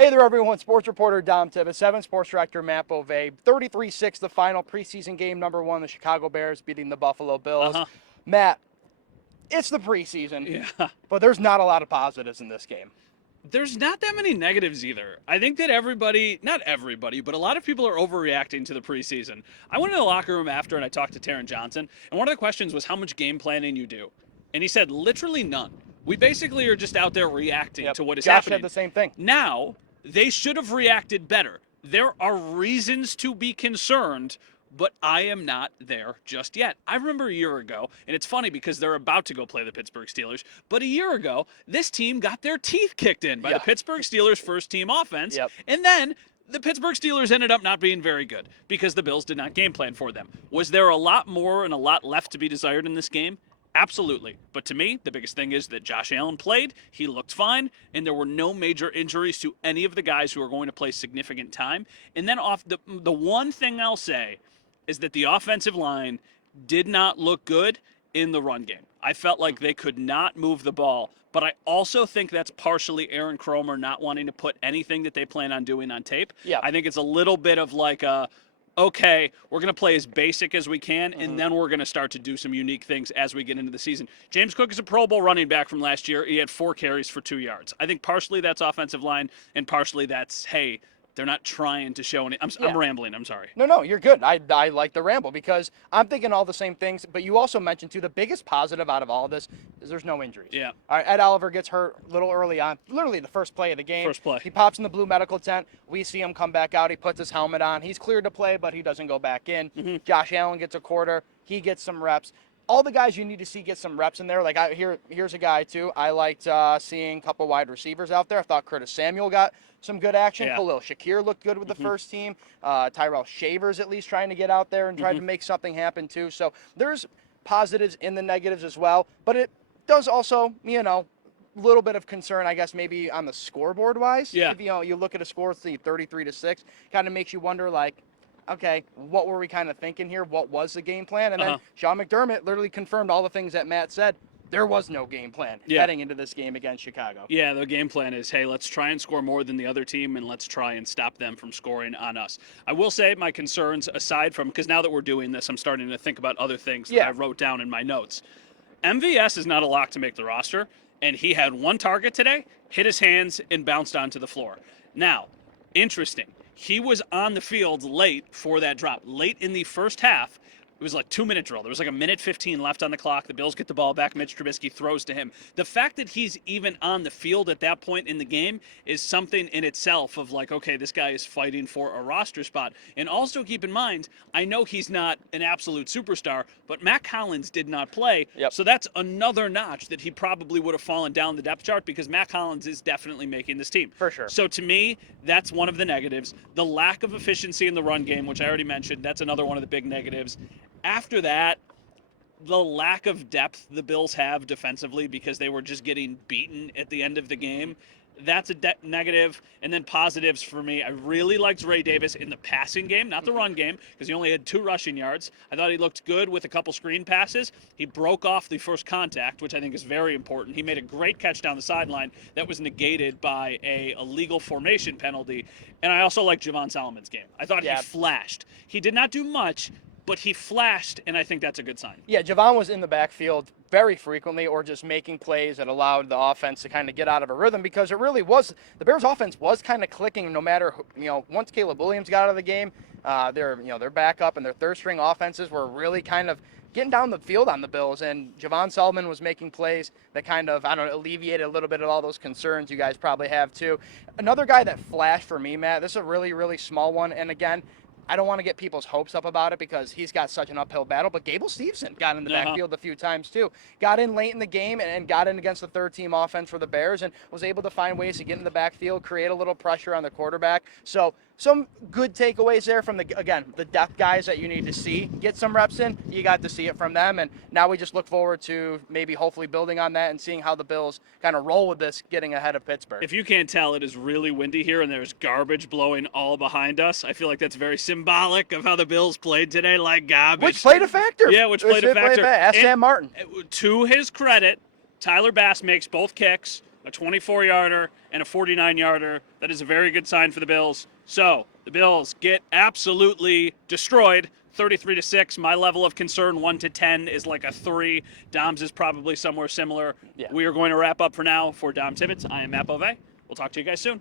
Hey there, everyone. Sports reporter Dom Tibbs, 7 Sports Director Matt Bovee. 33-6, the final preseason game number 1, the Chicago Bears beating the Buffalo Bills. Matt, it's the preseason, Yeah. but there's not a lot of positives in this game. There's not that many negatives either. I think that not everybody, but a lot of people are overreacting to the preseason. I went in the locker room after and I talked to Taron Johnson, and one of the questions was how much game planning you do. And he said literally none. We basically are just out there reacting to what is Josh happening. said the same thing. Now, they should have reacted better. There are reasons to be concerned, but I am not there just yet. I remember a year ago, and it's funny because they're about to go play the Pittsburgh Steelers, but a year ago, this team got their teeth kicked in by the Pittsburgh Steelers' first-team offense, and then the Pittsburgh Steelers ended up not being very good because the Bills did not game plan for them. Was there a lot more and a lot left to be desired in this game? Absolutely. But to me, the biggest thing is that Josh Allen played, he looked fine, and there were no major injuries to any of the guys who are going to play significant time. And then off the one thing I'll say is that the offensive line did not look good in the run game. I felt like they could not move the ball, but I also think that's partially Aaron Cromer not wanting to put anything that they plan on doing on tape. I think it's a little bit of like okay, we're going to play as basic as we can, and then we're going to start to do some unique things as we get into the season. James Cook is a Pro Bowl running back from last year. He had 4 carries for 2 yards. I think partially that's offensive line, and partially that's, hey, they're not trying to show any. I'm rambling. I'm sorry. No, you're good. I like the ramble because I'm thinking all the same things. But you also mentioned, too, the biggest positive out of all of this is there's no injuries. Yeah. All right, Ed Oliver gets hurt a little early on, literally the first play of the game. First play. He pops in the blue medical tent. We see him come back out. He puts his helmet on. He's cleared to play, but he doesn't go back in. Josh Allen gets a quarter. He gets some reps. All the guys you need to see get some reps in there. Like here's a guy, too. I liked seeing a couple wide receivers out there. I thought Curtis Samuel got some good action. Khalil Shakir looked good with the first team. Tyrell Shavers at least trying to get out there and try to make something happen too. So there's positives in the negatives as well. But it does also, a little bit of concern, I guess, maybe on the scoreboard wise. Yeah. If you look at a score, it's 33-6, kind of makes you wonder, like, okay, what were we kind of thinking here? What was the game plan? And then Sean McDermott literally confirmed all the things that Matt said. There was no game plan heading into this game against Chicago. Yeah, the game plan is, hey, let's try and score more than the other team, and let's try and stop them from scoring on us. I will say my concerns, aside from, because now that we're doing this, I'm starting to think about other things that I wrote down in my notes. MVS is not a lock to make the roster, and he had 1 target today, hit his hands, and bounced onto the floor. Now, interesting. He was on the field late for that drop. Late in the first half, it was like 2-minute drill. There was like a minute 15 left on the clock. The Bills get the ball back. Mitch Trubisky throws to him. The fact that he's even on the field at that point in the game is something in itself of like, okay, this guy is fighting for a roster spot. And also keep in mind, I know he's not an absolute superstar, but Matt Collins did not play. So that's another notch that he probably would have fallen down the depth chart because Matt Collins is definitely making this team. For sure. So to me, that's one of the negatives. The lack of efficiency in the run game, which I already mentioned, that's another one of the big negatives. After that, the lack of depth the Bills have defensively because they were just getting beaten at the end of the game, that's a negative. And then positives for me, I really liked Ray Davis in the passing game, not the run game, because he only had 2 rushing yards. I thought he looked good with a couple screen passes. He broke off the first contact, which I think is very important. He made a great catch down the sideline that was negated by a illegal formation penalty. And I also liked Javon Solomon's game. I thought he flashed. He did not do much, but he flashed, and I think that's a good sign. Yeah, Javon was in the backfield very frequently or just making plays that allowed the offense to kind of get out of a rhythm because it really was – the Bears' offense was kind of clicking no matter – once Caleb Williams got out of the game, their backup and their third-string offenses were really kind of getting down the field on the Bills, and Javon Solomon was making plays that kind of, alleviated a little bit of all those concerns you guys probably have too. Another guy that flashed for me, Matt, this is a really, really small one, and again – I don't want to get people's hopes up about it because he's got such an uphill battle, but Gable Steveson got in the backfield a few times too. Got in late in the game and got in against the third-team offense for the Bears and was able to find ways to get in the backfield, create a little pressure on the quarterback. So some good takeaways there from, the depth guys that you need to see get some reps in. You got to see it from them, and now we just look forward to maybe hopefully building on that and seeing how the Bills kind of roll with this getting ahead of Pittsburgh. If you can't tell, it is really windy here, and there's garbage blowing all behind us. I feel like that's very symbolic of how the Bills played today, like garbage. Which played a factor. Yeah, which played a factor. Ask Sam Martin. To his credit, Tyler Bass makes both kicks. a 24-yarder, and a 49-yarder. That is a very good sign for the Bills. So the Bills get absolutely destroyed, 33-6. My level of concern, 1 to 10, is like a 3. Dom's is probably somewhere similar. Yeah. We are going to wrap up for now. For Dom Tibbetts, I am Matt Bove. We'll talk to you guys soon.